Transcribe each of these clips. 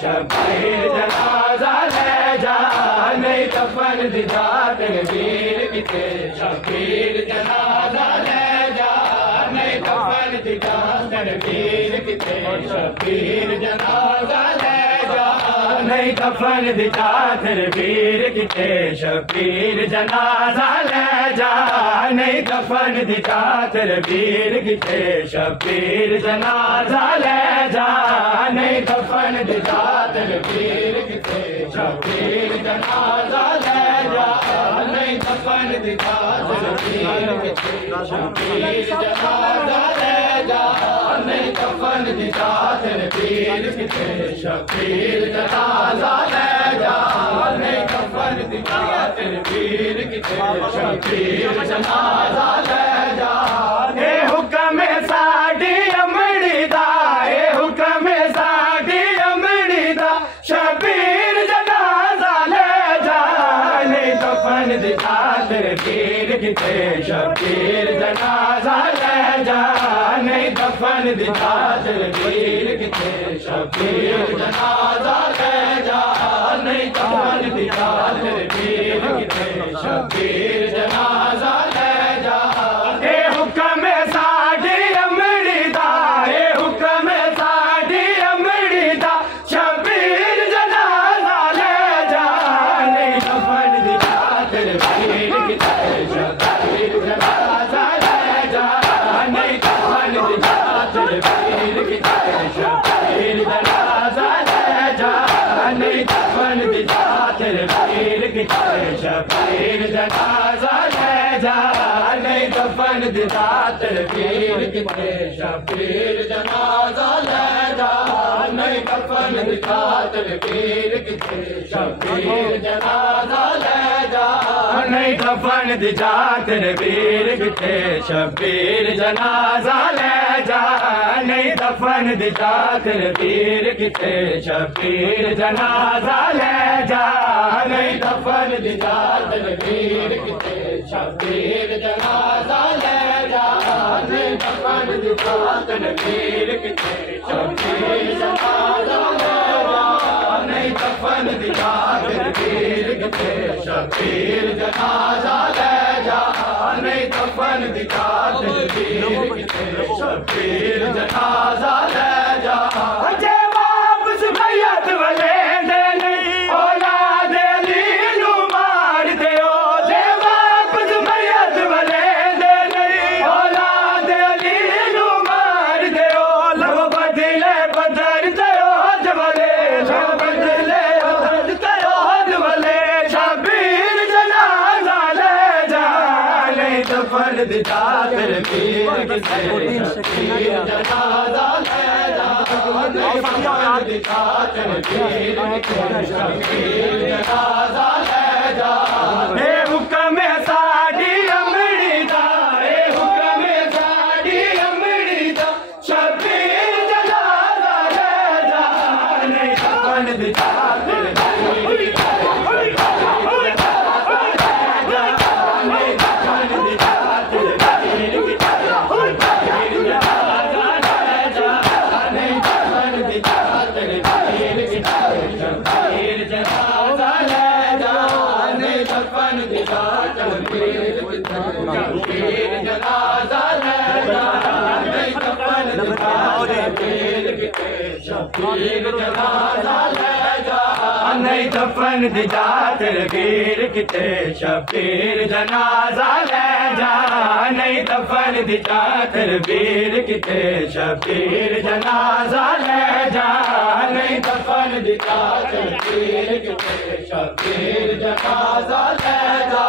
शबीर जनाजा ले जा नहीं दफन दी जा तनवीर किते शबीर जनाजा ले जा नहीं दफन दी जा तनवीर किते शबीर जनाजा ले जा नहीं दफन दी जा तनवीर किते शबीर जनाजा ले जा नहीं दफन दी जा तनवीर किते शबीर जनाजा ले जा नहीं दफन दी जा तनवीर किते शबीर जनाजा ले जा नहीं दफन दी जा तनवीर किते शबीर जनाजा ले जा नहीं दफन दी जा तनवीर किते शबीर जनाजा ले जा नहीं दफन दी जा तनवीर किते शबीर जनाजा ले जा ए हुक्म साडी अमड़ी दा ए हुक्म साडी अमड़ी दा शबीर जनाजा ले जा नहीं दफन दी जा तनवीर किते शबीर जनाजा ले जा नहीं दफन दी जा तनवीर किते शबीर जनाजा ले जा नहीं दफन दी जा तनवीर किते शबीर जनाजा ले जा ए हुक्म साडी अमड़ी दा ए हुक्म साडी अमड़ी दा शबीर जनाजा ले जा नहीं दफन दी जा तनवीर किते शबीर जनाजा ले जा नहीं दफन दी जा तनवीर किते शबीर जनाजा ले जा नहीं दफन दी जा तनवीर किते शबीर जनाजा ले जा नहीं दफन दी जा तनवीर किते शबीर जनाजा ले जा नहीं दफन दी जा तनवीर किते शबीर जनाजा ले जा नहीं दफन दी जा तनवीर किते शबीर जनाजा ले जा नहीं दफन दी जा तनवीर किते शबीर जनाजा ले जा नहीं दफन दी जा तनवीर किते शबीर जनाजा ले जा नहीं दफन दी जा तनवीर किते शबीर जनाजा ले जा नहीं दफन दी जा तनवीर किते शबीर जनाजा ले जा नहीं दफन दी जा तनवीर किते शबीर जनाजा ले जा जे वापस मैयत वले दे नहीं औलाद अली नू मार दियो जे वापस मैयत वले दे नहीं औलाद अली नू मार दियो लब बदले बदर दियो जवले लब बदले बदर दियो जवले शबीर जनाजा ले जा नहीं दफन दी जा तनवीर किते शबीर जनाजा ले जा नहीं दफन दी जा तनवीर किते शबीर जनाजा ले जा ए हुक्म साडी अमड़ी दा ए हुक्म साडी अमड़ी दा शबीर जनाजा ले जा नहीं दफन दी जा तनवीर किते नहीं दफन दी जा तनवीर किते शबीर जनाजा ले जा नहीं दफन दी जा तनवीर किते शबीर जनाजा ले जा नहीं दफन दी जा तनवीर किते शबीर जनाजा ले जा नहीं दफन दी जा तनवीर किते शबीर जनाजा ले जा नहीं दफन दी जा तनवीर किते शबीर जनाजा ले जा नहीं दफन दी जा तनवीर किते शबीर जनाजा ले जा नहीं दफन दी जा तनवीर किते शबीर जनाजा ले जा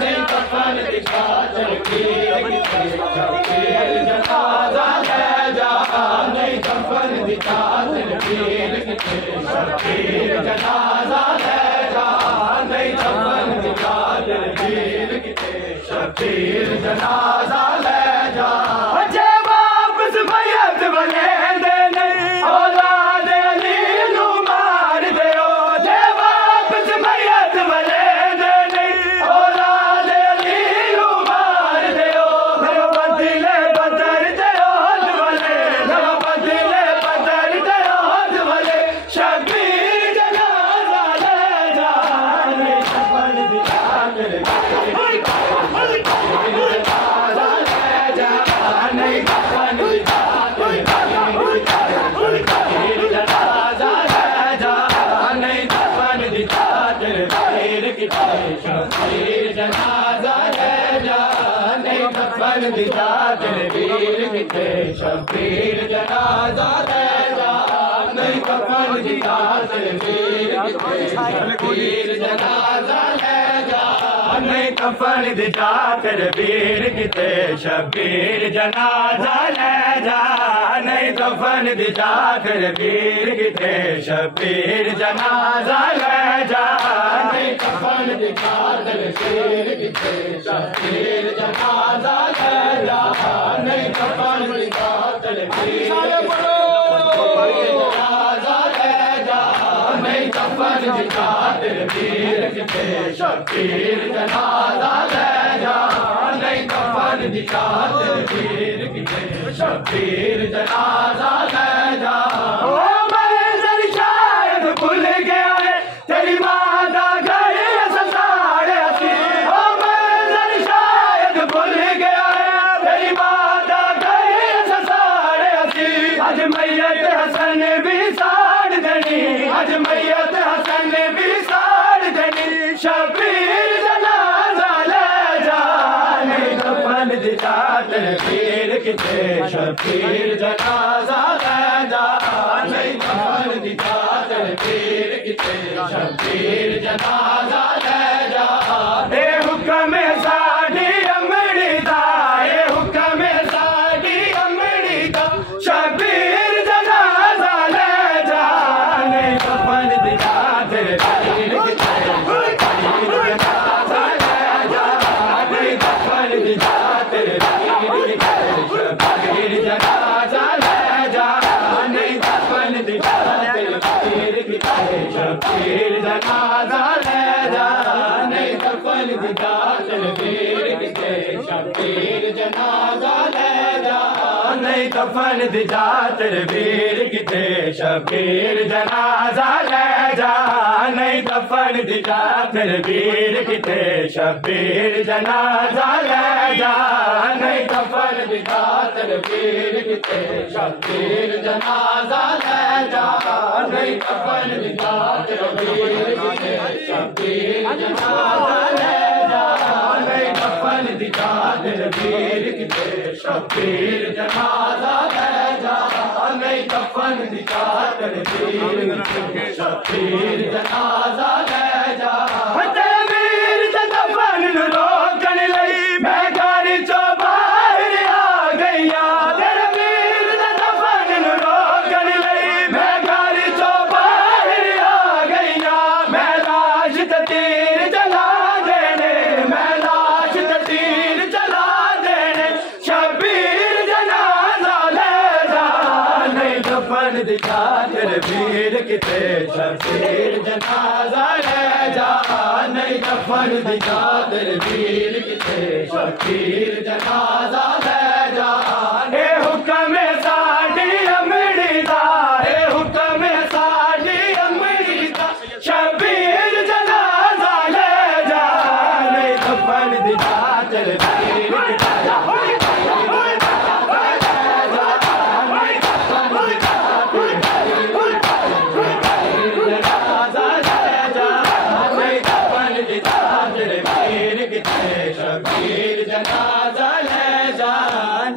नहीं दफन दी जा तनवीर किते शबीर जनाजा ले जा नहीं दफन दी जा तनवीर किते शबीर जनाजा ले जा नहीं दफन दी जा तनवीर किते शबीर जनाजा ले जा जे वापस मैयत वले दे नहीं औलाद अली नू मार दियो जे वापस मैयत वले दे नहीं औलाद अली नू मार दियो लब बदले कफन दिता तेरे वीर किते शबीर जनाजा ले जा नहीं कफन दिता तेरे वीर किते शबीर जनाजा ले जा नहीं कफन दिता तेरे वीर किते शबीर जनाजा ले जा नहीं कफन दिता तेरे वीर किते शबीर जनाजा ले जा नहीं कफन दिता तेरे वीर किते शबीर जनाजा ले जा नहीं कफन दिता तेरे वीर जनाजा ले जा नहीं कफन दिता तेरे वीर किते शबीर जनाजा ले जा नहीं कफन दिता तेरे वीर किते शबीर जनाजा ले जा ओ मंज़र शायद भूल गया है तेरी माँ दा घर ससाड़े हसी ओ मंज़र शायद भूल गया है तेरी माँ दा घर ससाड़े हसी आज मैयत हसन भी साड़ देनी आज मैयत हसन भी साड़ देनी शबीर जनाजा ले जा नहीं कफन दिता तेरे वीर किते शबीर जनाजा ले जा नहीं कफन दिता तेरे वीर किते शबीर जनाजा ले जा ए हुक्म साडी अमड़ी दा ए हुक्म साडी अमड़ी दा शबीर जनाजा ले जा नहीं कफन दिता तेरे वीर किते शबीर जनाजा ले जा नहीं कफन दिता तेरे वीर किते शबीर जनाजा ले जा नहीं कफन दिता तेरे वीर किते शबीर जनाजा ले जा नहीं कफन दिता तेरे वीर किते शबीर जनाजा ले जा नहीं कफन दिता तेरे वीर किते शबीर जनाजा ले जा नहीं कफन दिता तेरे वीर किते शबीर जनाजा ले जा नहीं कफन दिता तेरे वीर किते शबीर जनाजा ले जा नहीं कफन दिता तेरे वीर किते शबीर जनाजा ले जा नहीं कफन दिता तेरे वीर किते शबीर जनाजा ले जा नहीं कफन दिता तेरे वीर किते शबीर जनाजा ले जा तेरे वीर दा कफन नूं रोकण लई मैं घर चों बाहर आ गईया तेरे वीर दा कफन नूं रोकण लई मैं घर चों बाहर आ गईया मैं लाश ते तीर चला देने मैं लाश ते तीर चला देने शबीर जनाजा ले जा नहीं कफन दिता तेरे वीर किते शबीर जनाजा ले जा नहीं कफन दिता तेरे वीर किते शबीर जनाजा ले जा ए हुक्म साडी अमड़ी दा ए हुक्म साडी अमड़ी दा शबीर जनाजा ले जा नहीं कफन दिता तेरे वीर किते शबीर जनाजा ले जा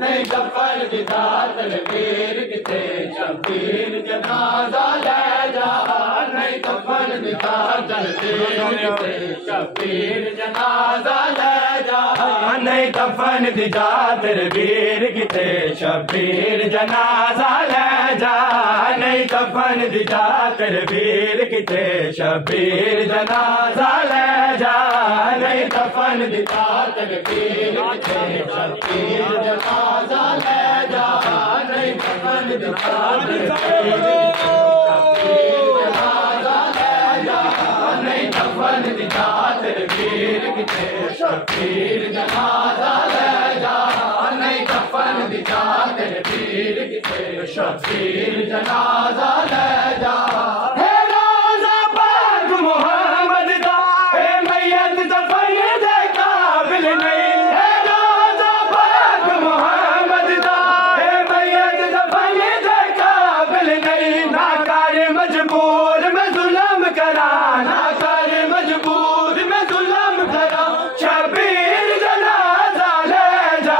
नहीं कफन दिता तेरे वीर किते शबीर जनाजा ले जा नहीं कफन दिता तेरे वीर किते शबीर जनाजा ले जा नहीं कफन दिता तेरे वीर किते शबीर जनाजा ले जा नहीं कफन दिता तेरे वीर किते शबीर जनाजा ले जा नहीं कफन दिता तेरे वीर किते शबीर जनाजा ले जा नहीं कफन दिता तेरे वीर नहीं कफन दिता तेरे वीर किते शबीर जनाजा ले जा नहीं कफन दिता तेरे वीर किते शबीर जनाजा ले जा हे रोज़ा पाक मोहम्मद दा हे मैयत दफन दे काबिल नहीं हे रोज़ा पाक मोहम्मद दा हे मैयत दफन दे काबिल नहीं ना कर मजबूर में जुल्म करा ना कर मजबूर में जुल्म करा शबीर जनाजा ले जा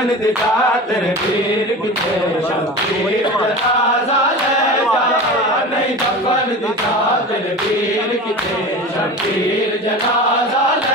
दफन दिता तेरे पीर किथे शबीर जनाजा ले जा नहीं दफन दिता तेरे पीर किथे शबीर जनाजा ले